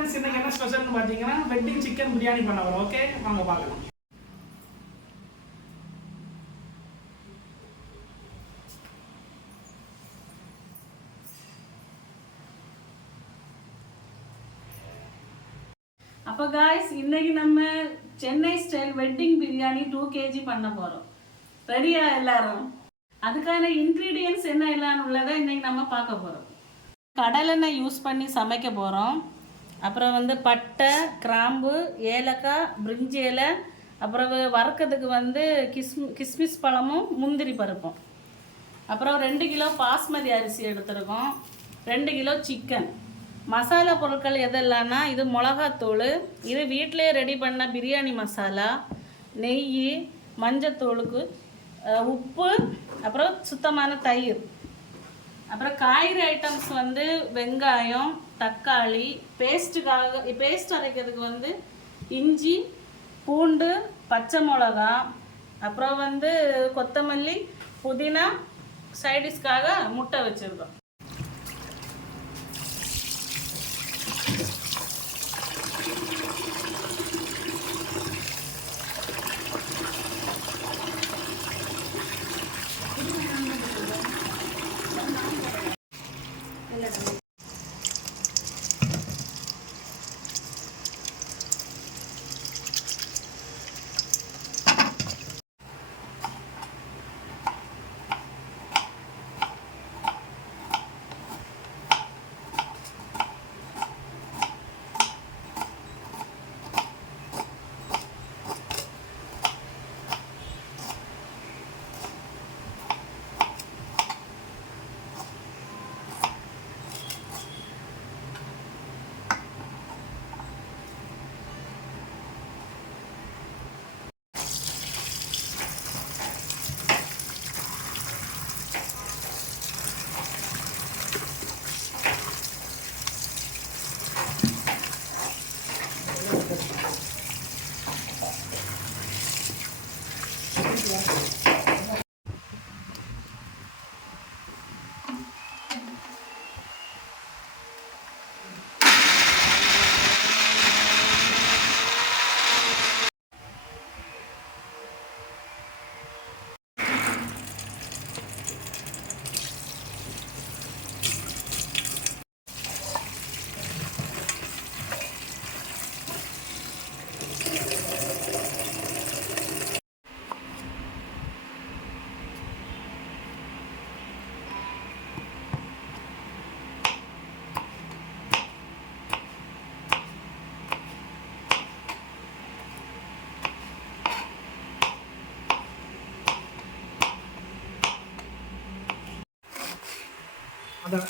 Friends, இன்னைக்கு என்ன ஸ்பெஷல்னு பார்த்தீங்கன்னா வெட்டிங் சிக்கன் பிரியாணி பண்ண வரோம். ஓகே, வாங்க பார்க்கலாம். அப்போ காய்ஸ், இன்னைக்கு நம்ம Chennai style wedding biryani 2 kg பண்ண போகிறோம். ரெடியா எல்லாரும்? அதுக்கான இன்க்ரீடியன்ஸ் என்ன எல்லாம் உள்ளதை இன்னைக்கு நம்ம பார்க்க போகிறோம். கடலெண்ணெய் யூஸ் பண்ணி சமைக்க போகிறோம். அப்புறம் பட்டை, கிராம்பு, ஏலக்காய், பிரிஞ்சி இலை, அப்புறம் வறுக்கிறதுக்கு கிஸ்மிஸ் பழமும் முந்திரி பருப்பும். அப்புறம் 2 கிலோ பாஸ்மதி அரிசி எடுத்துருக்கோம். 2 கிலோ சிக்கன். மசாலா பொருட்கள் எதெல்லாம்னா, இது மிளகாத்தூள், இது வீட்டிலே ரெடி பண்ண பிரியாணி மசாலா, நெய், மஞ்சத்தூளுக்கு உப்பு, அப்புறம் சுத்தமான தயிர். அப்புறம் காய்கறி ஐட்டம்ஸ் வெங்காயம், தக்காளி, பேஸ்ட் அரைக்கிறதுக்கு இஞ்சி, பூண்டு, பச்சை மிளகா, அப்புறம் கொத்தமல்லி, புதினா, சைடிஷ்காக முட்டை வச்சுருக்கோம்.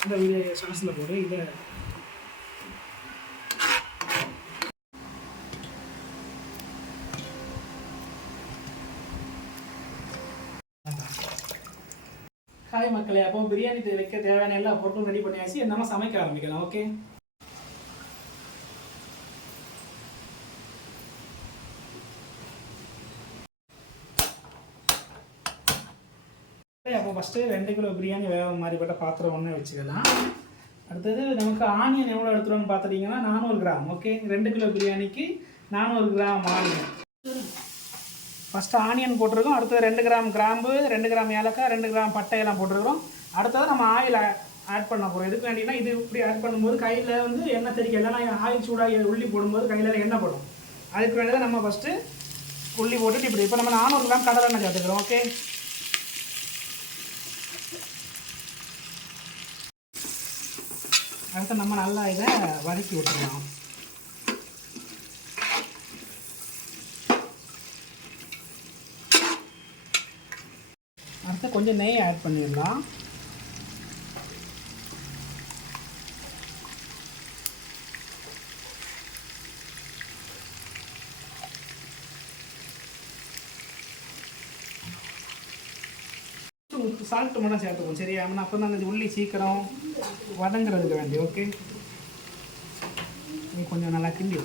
அந்த வீடியோ சான்ஸில் போடு. இதை ஹாய் மக்களே, அப்போ பிரியாணி வைக்க தேவையான எல்லா பொருட்களும் ரெடி பண்ணியாச்சு. நம்ம சமைக்க ஆரம்பிக்கலாம். ஓகே, அப்போ ஃபஸ்ட்டு 2 கிலோ பிரியாணி வேக மாதிரிப்பட்ட பாத்திரம் ஒன்று வச்சுக்கலாம். அடுத்தது நமக்கு ஆனியன் எவ்வளோ எடுத்துருவோம்னு பார்த்துட்டிங்கன்னா 400 கிராம். ஓகே, 2 கிலோ பிரியாணிக்கு 400 கிராம் ஆனியன். ஃபஸ்ட்டு ஆனியன் போட்டிருக்கோம். அடுத்தது 2 கிராம் கிராம்பு, 2 கிராம் ஏலக்காய், 2 கிராம் பட்டையெல்லாம் போட்டிருக்கிறோம். அடுத்தது நம்ம ஆயில் ஆட் பண்ண போகிறோம். எதுக்கு வேண்டினா, இது இப்படி ஆட் பண்ணும்போது கையில் எண்ணெய் தெரிக்க, இல்லைனா ஆயில் சூடாக உள்ளி போடும்போது கையில் எண்ணெய் போடும். அதுக்கு வேண்டியதான் நம்ம ஃபஸ்ட்டு உள்ளி போட்டுட்டு இப்படி இப்போ நம்ம 400 கிராம் கடலெண்ணெய் சேர்த்துக்கிறோம். ஓகே, அடுத்து நம்ம நல்லா இதை வதக்கி விட்டுக்கலாம். அடுத்து கொஞ்சம் நெய் ஆட் பண்ணிடலாம். சால்ட்டு மட்டும் சேர்த்துக்கும். சரியா? அப்போ தான் அந்த உள்ளி சீக்கிரம் வதங்குறதுக்கு வேண்டி. ஓகே, நீ கொஞ்சம் நல்லா கிண்டி.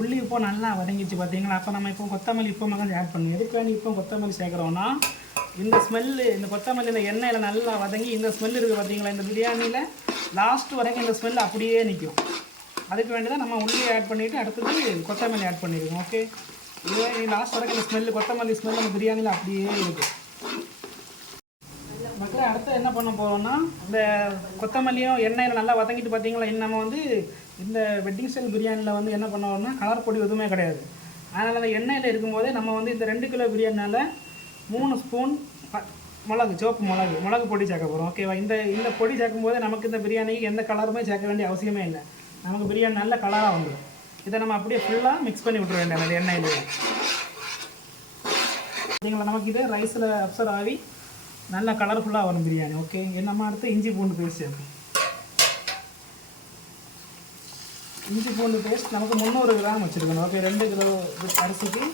உள்ளி இப்போ நல்லா வதங்கிச்சு பார்த்தீங்களா? அப்போ நம்ம இப்போ கொத்தமல்லி இப்போ மகன் ஆட் பண்ணுவோம். எதுக்கு வேண்டி இப்போ கொத்தமல்லி சேர்க்குறோன்னா, இந்த ஸ்மெல்லு, இந்த கொத்தமல்லி இந்த எண்ணெயில் நல்லா வதங்கி இந்த ஸ்மெல் இருக்குது பார்த்தீங்களா, இந்த பிரியாணியில் லாஸ்ட் வரைக்கும் இந்த ஸ்மெல் அப்படியே நிற்கும். அதுக்கு வேண்டி தான் நம்ம உள்ளி ஆட் பண்ணிவிட்டு அடுத்தது கொத்தமல்லி ஆட் பண்ணிடுவோம். ஓகே, இதுவே லாஸ்ட் வரைக்கும் இந்த ஸ்மெல்லு, கொத்தமல்லி ஸ்மெல் நம்ம பிரியாணியில் அப்படியே இருக்குது. மக்களே, அடுத்து என்ன பண்ண போகிறோம்னா, இந்த கொத்தமல்லியும் எண்ணெயில் நல்லா வதங்கிட்டு பார்த்தீங்களா, நம்ம வந்து இந்த வெட்டிங் ஸ்டைல் பிரியாணியில் வந்து என்ன பண்ணுவோம்னா கலர் பொடி எதுவுமே கிடையாது. அதனால் அந்த எண்ணெயில் இருக்கும்போதே நம்ம வந்து இந்த 2 கிலோ பிரியாணினால் 3 ஸ்பூன் மிளகு, சிவப்பு மிளகு பொடி சேர்க்க போகிறோம். ஓகேவா? இந்த பொடி சேர்க்கும் போது நமக்கு இந்த பிரியாணிக்கு எந்த கலருமே சேர்க்க வேண்டிய அவசியமே இல்லை. நமக்கு பிரியாணி நல்ல கலராக வந்துடும். இதை நம்ம அப்படியே ஃபுல்லாக மிக்ஸ் பண்ணி விட்டுற வேண்டிய அந்த எண்ணெயில். சரிங்களா? நமக்கு இது ரைஸில் அப்சர்வ் ஆகி நல்லா கலர்ஃபுல்லாக வரும் பிரியாணி. ஓகே, நம்ம அடுத்து இஞ்சி பூண்டு பேஸ்ட் சேர்ப்போம். இஞ்சி பூண்டு பேஸ்ட் நமக்கு 300 கிராம் வச்சுருக்கணும். ஓகே, 2 கிலோ அரிசிக்கு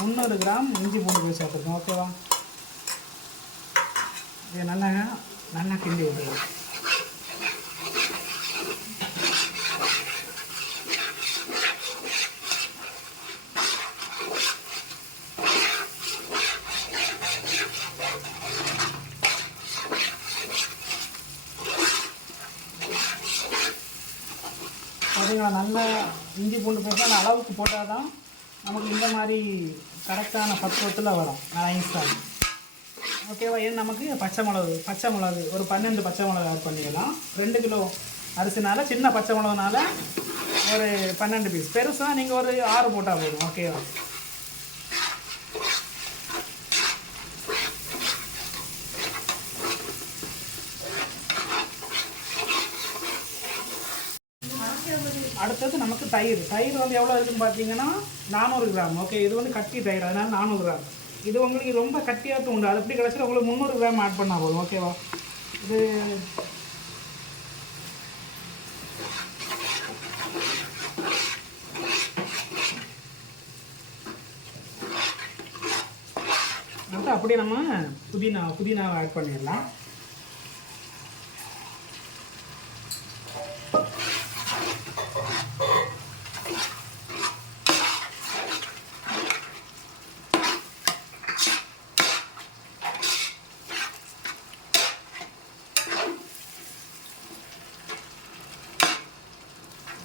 300 கிராம் இஞ்சி பூண்டு பேஸ்ட் சேர்த்துருக்கோம். ஓகேவா? இதை நல்லா கிண்டி விட்டுருவோம். பார்த்தீங்களா, நல்லா இஞ்சி பூண்டு பேஸ்ட் அந்த அளவுக்கு போட்டால் தான் நமக்கு இந்த மாதிரி கரெக்டான பக்குவத்தில் வரும் நைஸாக. ஓகேவா? இது நமக்கு பச்சை மிளகு ஒரு 12 பச்சை மிளகு ஆட் பண்ணிக்கலாம். 2 கிலோ அரிசினால சின்ன பச்சை மிளகுனால ஒரு 12 பீஸ், பெருசாக நீங்கள் ஒரு 6 போட்டால் போதும். ஓகேவா? அடுத்தது நமக்கு தயிர் வந்து எவ்வளோ இருக்குதுன்னு பார்த்தீங்கன்னா 400 கிராம். ஓகே, இது வந்து கட்டி தயிர், அதனால் 400 கிராம். இது உங்களுக்கு ரொம்ப கட்டியாக உண்டு, அது எப்படி கிடச்சிட்டு உங்களுக்கு 300 கிராம் ஆட் பண்ணால் போதும். ஓகேவா? இது அடுத்து அப்படியே நம்ம புதினாவை ஆட் பண்ணிடலாம்.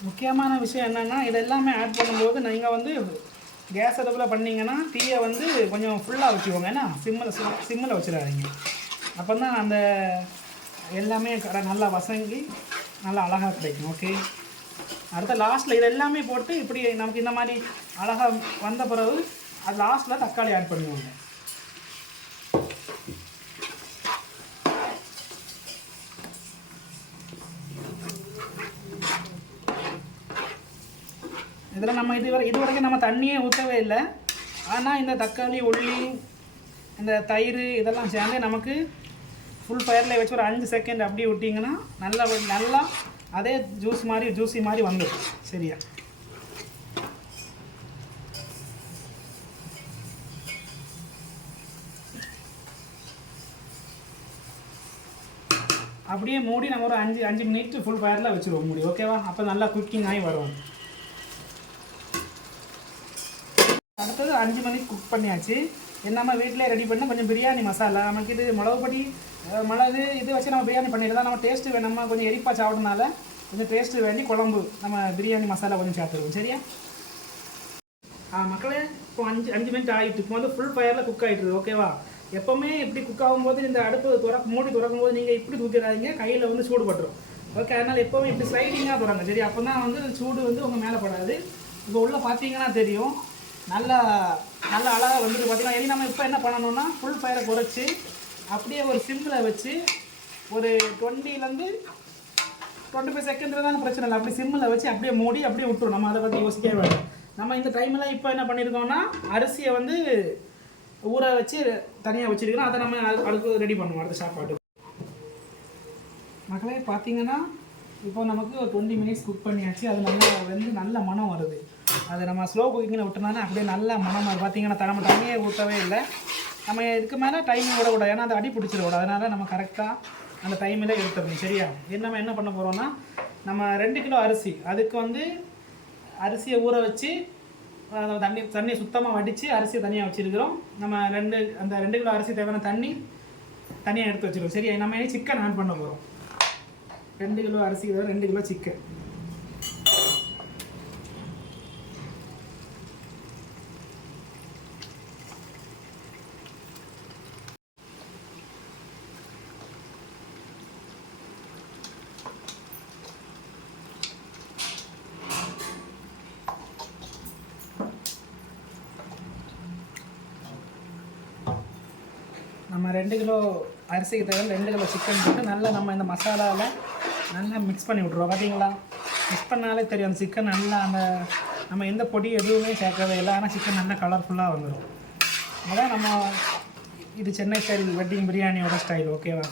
முக்கியமான விஷயம் என்னென்னா, இது எல்லாமே ஆட் பண்ணும்போது நீங்கள் வந்து கேஸ் அடுப்பில் பண்ணிங்கன்னா தீயை வந்து கொஞ்சம் ஃபுல்லாக வச்சுக்கோங்க. ஏன்னா சிம்மில் வச்சிடாதீங்க. அப்போ தான் அந்த எல்லாமே நல்லா வசங்கி நல்லா அழகாக கிடைக்கும். ஓகே, அடுத்த லாஸ்ட்டில் இது எல்லாமே போட்டு இப்படி நமக்கு இந்த மாதிரி அழகாக வந்த பிறகு அது லாஸ்ட்டில் தக்காளி ஆட் பண்ணுவாங்க. இதில் நம்ம இது வரைக்கும் நம்ம தண்ணியே ஊற்றவே இல்லை. ஆனால் இந்த தக்காளி, உள்ளி, இந்த தயிர் இதெல்லாம் சேர்ந்து நமக்கு ஃபுல் ஃபயரில் வச்சு ஒரு 5 செகண்ட் அப்படியே விட்டிங்கன்னா நல்லா அதே ஜூஸி மாதிரி வந்துடும். சரியா? அப்படியே மூடி நம்ம ஒரு 5 மினிட் ஃபுல் ஃபயரில் வச்சுருவோம் மூடி. ஓகேவா? அப்போ நல்லா குக்கிங் ஆகி வரும். அடுத்தது 5 மணிக்கு குக் பண்ணியாச்சு. நம்ம வீட்டிலே ரெடி பண்ண கொஞ்சம் பிரியாணி மசாலா, நமக்கு இது மிளகு இது வச்சு நம்ம பிரியாணி பண்ணிடலாம். நம்ம டேஸ்ட்டு வேணுமா, கொஞ்சம் எரிப்பாக சாப்பிட்றதுனால கொஞ்சம் டேஸ்ட்டு வேண்டி குழம்பு நம்ம பிரியாணி மசாலா கொஞ்சம் சேர்த்துருவோம். சரியா? மக்களே, இப்போ 5 மினிட் ஆகிட்டு இப்போ வந்து ஃபுல் ஃபயரில் குக் ஆகிட்டுருக்கு. ஓகேவா? எப்போவுமே இப்படி குக் ஆகும்போது இந்த அடுப்பு மூடி திறக்கும் போது நீங்கள் இப்படி தூக்கிறாதீங்க, கையில் வந்து சூடு பட்டுரும். ஓகே, அதனால் எப்போவுமே இப்படி ஸ்லைடிங்காக தராங்க. சரி, அப்போ தான் வந்து சூடு வந்து உங்கள் மேலே படாது. இப்போ உள்ளே பார்த்தீங்கன்னா தெரியும், நல்லா அழகாக வந்துட்டு பார்த்தீங்கன்னா. இனி நம்ம இப்போ என்ன பண்ணணும்னா ஃபுல் ஃபயரை குறைச்சி அப்படியே ஒரு சிம்மில் வச்சு ஒரு 20 25 செகண்டில் தான் பிரச்சனை இல்லை. அப்படி சிம்மில் வச்சு அப்படியே மூடி அப்படியே விட்டுரும். நம்ம அதை பற்றி யோசிக்கவே வேண்டாம். நம்ம இந்த டைமில் இப்போ என்ன பண்ணியிருக்கோம்னா அரிசியை வந்து ஊற வச்சு தனியாக வச்சுருக்கோம். அதை நம்ம அடுத்து ரெடி பண்ணுவோம் அடுத்த சாப்பாடு. மக்களே, பார்த்தீங்கன்னா இப்போ நமக்கு ஒரு 20 மினிட்ஸ் குக் பண்ணியாச்சு. அது நல்லா வந்து நல்ல மனம் வருது. அதை நம்ம ஸ்லோ குக்கிங்கில் விட்டோம்னா அப்படியே நல்ல மனம் வருது. பார்த்தீங்கன்னா நம்ம தண்ணியே ஊற்றவே இல்லை. நம்ம இதுக்கு மேலே டைமிங் விடக்கூடாது, ஏன்னா அந்த அடி பிடிச்சிடக்கூடாது. அதனால் நம்ம கரெக்டாக அந்த டைமில் எடுத்துடணும். சரியா? நம்ம என்ன பண்ண போகிறோம்னா, நம்ம 2 கிலோ அரிசி, அதுக்கு வந்து அரிசியை ஊற வச்சு தண்ணி சுத்தமாக வடித்து அரிசி தனியாக வச்சுருக்கிறோம். நம்ம அந்த 2 கிலோ அரிசி தேவையான தண்ணி தனியாக எடுத்து வச்சுருக்கோம். சரி, நம்ம சிக்கன் ஆட் பண்ண போகிறோம். 2 கிலோ அரிசி 2 கிலோ சிக்கன். நம்ம 2 கிலோ அரிசிக்கு தேவை 2 கிலோ சிக்கன் போட்டு நல்லா நம்ம இந்த மசாலாவில் நல்லா மிக்ஸ் பண்ணி விட்ருவோம். பார்த்தீங்களா, மிக்ஸ் பண்ணாலே தெரியும் அந்த சிக்கன் நல்லா நம்ம எந்த பொடி எதுவுமே சேர்க்கவே இல்லை. ஆனால் சிக்கன் நல்லா கலர்ஃபுல்லாக வந்துடும். அதான் நம்ம இது சென்னை ஸ்டைல் வெட்டிங் பிரியாணியோட ஸ்டைல். ஓகேவா?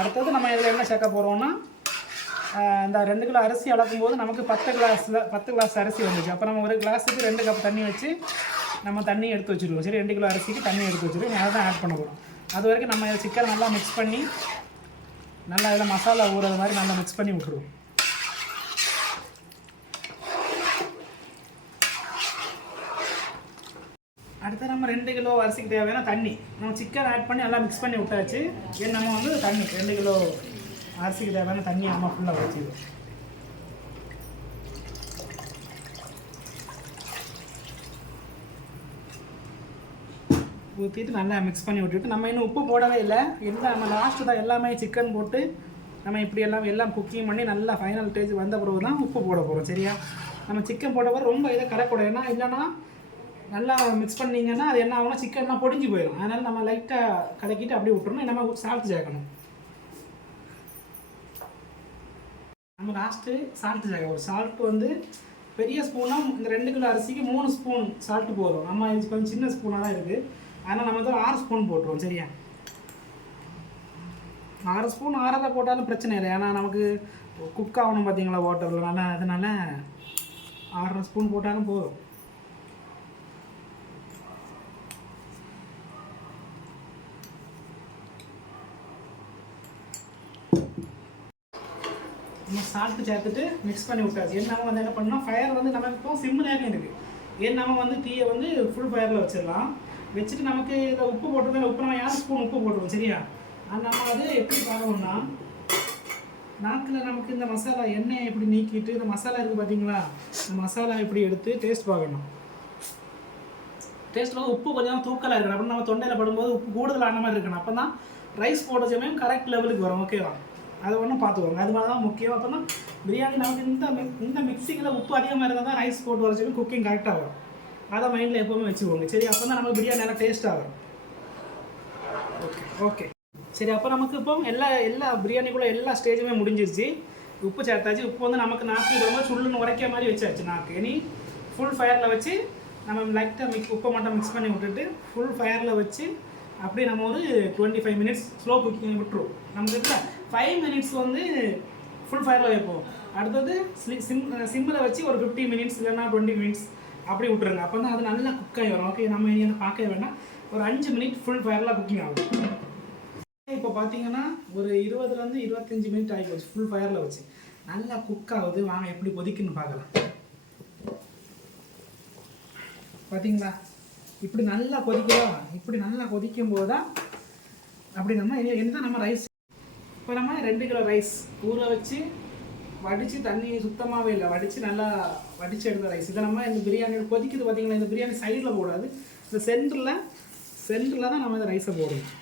அடுத்தது நம்ம இதில் என்ன சேர்க்க போகிறோம்னா, இந்த 2 கிலோ அரிசி அளக்கும் போது நமக்கு 10 கிளாஸ் அரிசி வந்துச்சு. அப்போ நம்ம ஒரு கிளாஸுக்கு 2 கப் தண்ணி வச்சு நம்ம தண்ணி எடுத்து வச்சுருவோம். சரி, 2 கிலோ அரிசிக்கு தண்ணி எடுத்து வச்சுருவோம். அதை தான் ஆட் பண்ண போகிறோம். அது வரைக்கும் நம்ம சிக்கன் நல்லா மிக்ஸ் பண்ணி நல்லா இதில் மசாலா ஊறுறது மாதிரி நல்லா மிக்ஸ் பண்ணி விட்டுருவோம். அடுத்து நம்ம 2 கிலோ அரிசிக்கு தேவையான தண்ணி நம்ம சிக்கன் ஆட் பண்ணி நல்லா மிக்ஸ் பண்ணி விட்டாச்சு. நம்ம தண்ணி 2 கிலோ அரிசிக்கு தேவையான தண்ணி நம்ம ஃபுல்லாக வச்சுருவோம். ஊற்றிட்டு நல்லா மிக்ஸ் பண்ணி விட்டுட்டு நம்ம இன்னும் உப்பு போடவே இல்லை. எல்லாம் நம்ம லாஸ்ட்டு தான் எல்லாமே சிக்கன் போட்டு நம்ம இப்படி எல்லாம் குக்கிங் பண்ணி நல்லா ஃபைனல் ஸ்டேஜ் வந்த பிறகு தான் உப்பு போட போகிறோம். சரியா? நம்ம சிக்கன் போட பிறகு ரொம்ப இதை கலக்கூடாது. இல்லைன்னா நல்லா மிக்ஸ் பண்ணிங்கன்னா அது என்ன ஆகும்னா சிக்கன்லாம் பொடிஞ்சு போயிடும். அதனால் நம்ம லைட்டாக கலக்கிட்டு அப்படியே விட்டுறணும். நம்ம சால்ட் சேர்க்கணும். நம்ம லாஸ்ட்டு சால்ட்டு சேர்க்கணும். ஒரு சால்ட்டு பெரிய ஸ்பூனாக இந்த 2 கிலோ அரிசிக்கு 3 ஸ்பூன் சால்ட்டு போதும். நம்ம இது கொஞ்சம் சின்ன ஸ்பூனாக தான் இருக்குது. அதனால் நம்ம 6 ஸ்பூன் போட்டுருவோம். சரியா? 6 ஸ்பூன் 6 போட்டாலும் பிரச்சனை இல்லை. ஏன்னா நமக்கு குக் ஆகணும் பார்த்தீங்களா வாட்டர்னால. அதனால் 6 ஸ்பூன் போட்டாலும் போதும். நம்ம சால்ட்டு சேர்த்துட்டு மிக்ஸ் பண்ணி விட்டாச்சு. நம்ம என்ன பண்ணோம், ஃபயர் நமக்கு இப்போ சிம்மில் இருக்குது. நம்ம தீயை ஃபுல் ஃபயரில் வச்சிடலாம். வச்சுட்டு நமக்கு இதில் உப்பு போட்டுருந்தோம். உப்பு நம்ம 7 ஸ்பூன் உப்பு போட்டுருவோம். சரியா? நம்ம அது எப்படி பார்க்கணும்னா, நாக்கில் நமக்கு இந்த மசாலா எண்ணெய் எப்படி நீக்கிட்டு இந்த மசாலா இருக்குது பார்த்தீங்களா, இந்த மசாலா எப்படி எடுத்து டேஸ்ட் பார்க்கணும். டேஸ்ட்டில் உப்பு கொஞ்சம் தூக்கலாக இருக்கணும். அப்படின்னு நம்ம தொண்டையில் படும்போது உப்பு கூடுதலான மாதிரி இருக்கணும். அப்போ தான் ரைஸ் போட சமயம் கரெக்ட் லெவலுக்கு வரும். ஓகேவா? அதை ஒன்றும் பார்த்துக்கோங்க. அது மாதிரி தான் முக்கியம். அப்போ தான் பிரியாணி நமக்கு இந்த மிக்சிங்கில் உப்பு அதிகமாக இருந்தால் தான் ரைஸ் போட்டு வர சமயம் குக்கிங் கரெக்டாக வரும். அதை மைண்டில் எப்போவுமே வச்சுக்கோங்க. சரி? அப்போ தான் நமக்கு பிரியாணி நல்லா டேஸ்ட்டாக வரும். ஓகே. சரி, அப்போ நமக்கு இப்போ எல்லா பிரியாணிக்குள்ளே எல்லா ஸ்டேஜுமே முடிஞ்சிருச்சு. உப்பு சேர்த்தாச்சு. உப்பு நமக்கு நாக்கு ரொம்ப சுள்ளுன்னு உரைக்க மாதிரி வச்சாச்சு. நாக்கு இனி ஃபுல் ஃபயரில் வச்சு நம்ம லைட்டாக உப்பை மட்டும் மிக்ஸ் பண்ணி விட்டுட்டு ஃபுல் ஃபயரில் வச்சு அப்படியே நம்ம ஒரு 25 மினிட்ஸ் ஸ்லோ குக்கிங் விட்டுருவோம். நமக்கு இல்லை 5 மினிட்ஸ் ஃபுல் ஃபயரில் வைப்போம். அடுத்தது சிம்மில் வச்சு ஒரு 15 மினிட்ஸ் இல்லைன்னா 20 மினிட்ஸ் அப்படி விட்டுருங்க. அப்போ தான் அது நல்லா குக் ஆகி வரும். ஓகே, நம்ம இனி பார்க்க வேண்டாம். ஒரு 5 மினிட் ஃபுல் ஃபயரில் குக்கிங் ஆகும். இப்போ பார்த்தீங்கன்னா ஒரு 20லேருந்து 25 மினிட் ஆகி போச்சு ஃபுல் ஃபயரில் வச்சு. நல்லா குக் ஆகுது. வாங்க எப்படி கொதிக்குன்னு பார்க்கலாம். பார்த்தீங்களா, இப்படி நல்லா கொதிக்கலாம். இப்படி நல்லா கொதிக்கும் போது தான் அப்படி நம்ம ரைஸ் இப்போ நம்ம 2 கிலோ ரைஸ் ஊற வச்சு வடித்து தண்ணி சுத்தமாகவே இல்லை, வடித்து நல்லா வடித்து எடுத்த ரைஸ். இதை நம்ம இந்த பிரியாணி கொதிக்குது பார்த்தீங்களா, இந்த பிரியாணி சைடில் போடாது, இந்த சென்டரில் தான் நம்ம இந்த ரைஸை போடணும்.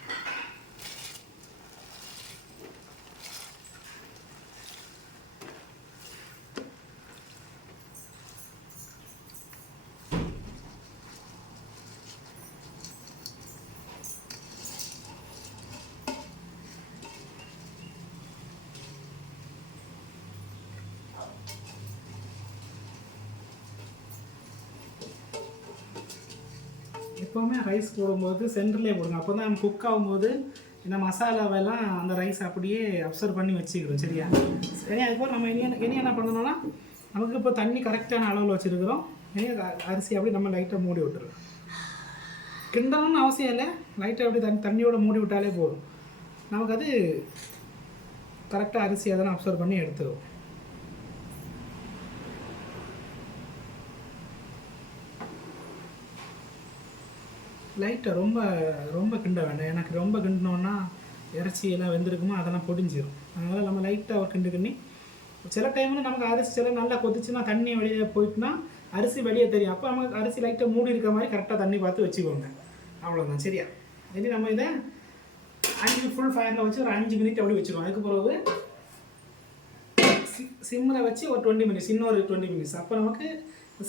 எப்போவுமே ரைஸ் போடும்போது சென்டர்லேயே போடுங்க. அப்போ தான் குக் ஆகும்போது இந்த மசாலாவெல்லாம் அந்த ரைஸ் அப்படியே அப்சர்வ் பண்ணி வச்சுக்கிறோம். சரியா? சரி, அதுக்கப்புறம் நம்ம இனி என்ன பண்ணணும்னா, நமக்கு இப்போ தண்ணி கரெக்டான அளவில் வச்சுருக்கிறோம். இனி அரிசி அப்படி நம்ம லைட்டாக மூடி விட்டுருவோம். கிண்டணும்னு அவசியம் இல்லை, லைட்டாக அப்படி தண்ணியோட மூடி விட்டாலே போதும். நமக்கு அது கரெக்டாக அரிசி அதெல்லாம் அப்சர்வ் பண்ணி எடுத்துரும். லைட்டாக ரொம்ப ரொம்ப கிண்ட வேண்டாம். எனக்கு ரொம்ப கிண்டினோன்னா இறைச்சி எல்லாம் வெந்திருக்குமோ அதெல்லாம் பொடிஞ்சிடும். அதனால் நம்ம லைட்டாக ஒரு கிண்டு கிண்டி சில டைமில் நமக்கு அரிசி சில நல்லா கொதிச்சுன்னா தண்ணி வெளியே போயிட்டுனா அரிசி வெளியே தெரியும். அப்போ நமக்கு அரிசி லைட்டாக மூடி இருக்க மாதிரி கரெக்டாக தண்ணி பார்த்து வச்சுக்கோங்க. அவ்வளோதான், சரியா? இனி நம்ம இதை 5 ஃபுல் ஃபயரில் வச்சு ஒரு 5 மினிட் அப்படி வச்சுருவோம். அதுக்கு பிறகு சிம்மில் வச்சு ஒரு 20 மினிட்ஸ், இன்னொரு 20 மினிட்ஸ். அப்போ நமக்கு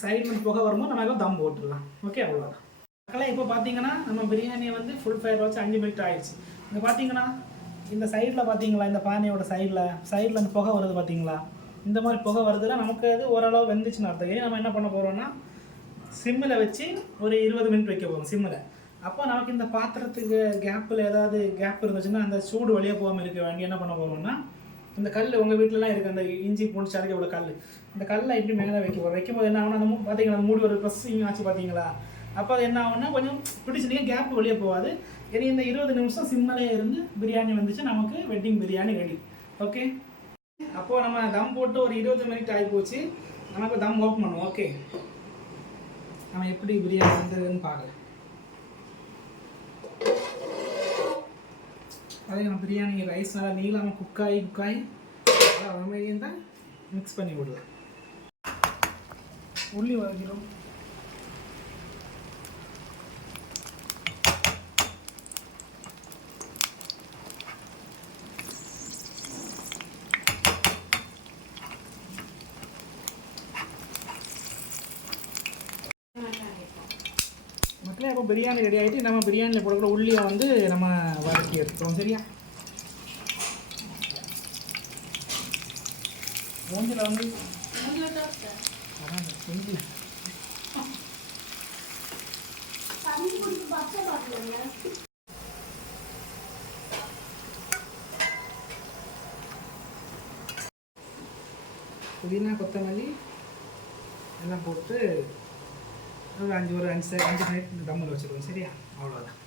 சைடில் புகை வரும்போது நம்ம தம் போட்டுடலாம். ஓகே, அவ்வளோதான். மக்களே, இப்போ பார்த்தீங்கன்னா நம்ம பிரியாணியை வந்து ஃபுல் ஃபயர் வச்சு 5 மினிட் ஆயிடுச்சு. இங்கே பார்த்தீங்கன்னா இந்த சைடில் பார்த்தீங்களா, இந்த பானையோட சைடில் அந்த புகை வருது பார்த்தீங்களா? இந்த மாதிரி புகை வருதுன்னா நமக்கு அது ஓரளவு வெந்துச்சுன்னு அர்த்தம். நம்ம என்ன பண்ண போகிறோம்னா சிம்மில் வச்சு ஒரு 20 மினிட் வைக்க போகிறோம் சிம்மில். அப்போ நமக்கு இந்த பாத்திரத்துக்கு கேப்பில் ஏதாவது கேப் இருந்துச்சுன்னா அந்த சூடு வழியாக போகாமல் இருக்க வேண்டி என்ன பண்ண போகிறோம்னா இந்த கல் உங்கள் வீட்டிலலாம் இருக்குது, அந்த இஞ்சி பூண்டு சரைக்க உள்ள கல், இந்த கல்லை இப்படி மேலே வைக்க போகிறோம். வைக்கும்போது என்ன ஆகுனா அந்த பார்த்தீங்களா அந்த மூடி ஒரு ப்ரெஸ்ஸிங் ஆச்சு பார்த்தீங்களா? அப்போ அது என்ன ஆகுனா கொஞ்சம் பிடிச்சிட்டீங்க, கேப் வெளியே போகாது. இனி இந்த 20 நிமிஷம் சிம்மிலே இருந்து பிரியாணி வந்துச்சு, நமக்கு வெட்டிங் பிரியாணி ரெடி. ஓகே, அப்போது நம்ம தம் போட்டு ஒரு 20 மினிட் ஆகி போச்சு. நமக்கு தம் ஓப்பன் பண்ணுவோம். ஓகே, நம்ம எப்படி பிரியாணி வந்துருதுன்னு பார்க்கலாம். அதே நம்ம பிரியாணி ரைஸ் நல்லா நீளமாக குக்காயி அது மாதிரி இருந்தால் மிக்ஸ் பண்ணி விடலாம். உள்ளி வதக்கிறோம். மக்களே, அப்போ பிரியாணி ரெடி ஆகிட்டு நம்ம பிரியாணியில் போடக்கூட உள்ளியை வந்து நம்ம வதக்கி எடுத்துக்கிறோம். சரியா? மூஞ்சில் வந்து புதினா கொத்தமல்லி எல்லாம் போட்டு ஒரு 5 மினிட் இந்த தம்மில் வச்சுருவோம். சரியா? அவ்வளோதான்.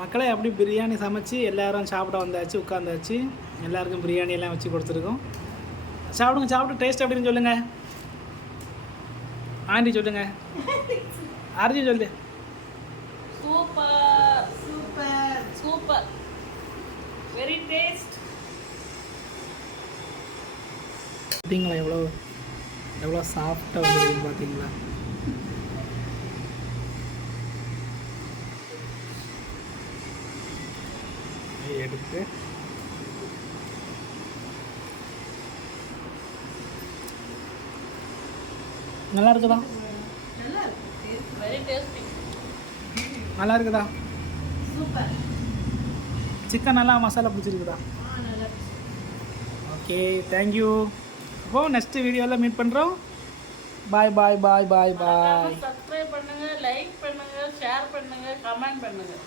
மக்களே, அப்படி பிரியாணி சமைச்சு எல்லோரும் சாப்பிட வந்தாச்சு, உட்காந்தாச்சு. எல்லாருக்கும் பிரியாணி எல்லாம் வச்சு கொடுத்துருக்கோம். சாப்பிட்டு டேஸ்ட் அப்படின்னு சொல்லுங்கள். ஆண்டி சொல்லுங்கள். அரிசி சொல்லு. Super super super, very taste. பார்த்தீங்களா எவ்வளோ சாஃப்டாக வந்துருக்குன்னு பார்த்தீங்களா? எடுத்து நல்லா இருக்குதா? நல்லா இருக்குதா? சூப்பர். சிக்கன் நல்லா மசாலா பிடிச்சிருக்குதா? Okay, thank you. அப்போது நெக்ஸ்ட் வீடியோவில் மீட் பண்ணுறோம். Bye bye bye bye bye. Subscribe பண்ணுங்கள், லைக் பண்ணுங்கள், ஷேர் பண்ணுங்கள், கமெண்ட் பண்ணுங்கள்.